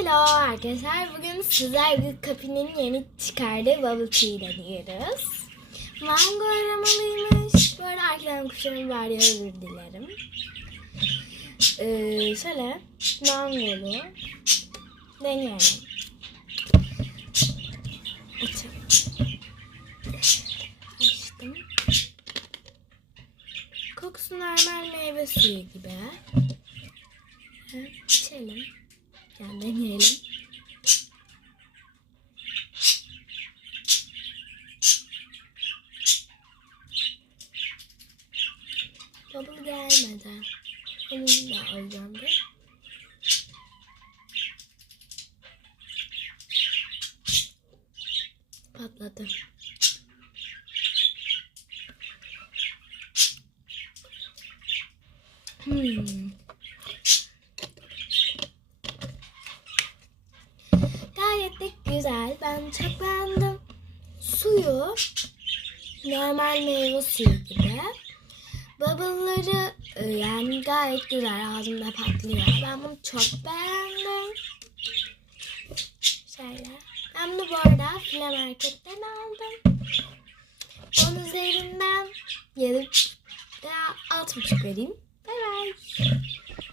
Hello arkadaşlar. Bugün sizler bir kapinin yeni çıkardığı bubble tea deniyoruz. Mango aromalıymış. Bu arada arkadan kuşlarım var ya özür dilerim. Ee, şöyle mangolu deneyelim. Açalım. Açtım. Kokusu normal meyve suyu gibi. Evet, içelim. Yani deneyelim. Bubble gelmedi. Onu da alacağım. Patladı. Hmm. Gayet de beğendim. Suyu normal meyve suyu gibi. Bubble'ları e, yani gayet güzel. Ağzımda patlıyor. Ben bunu çok beğendim. Şöyle. Ben bunu bu arada File Market'ten aldım. Onun üzerinden 7 veya 6,5 vereyim.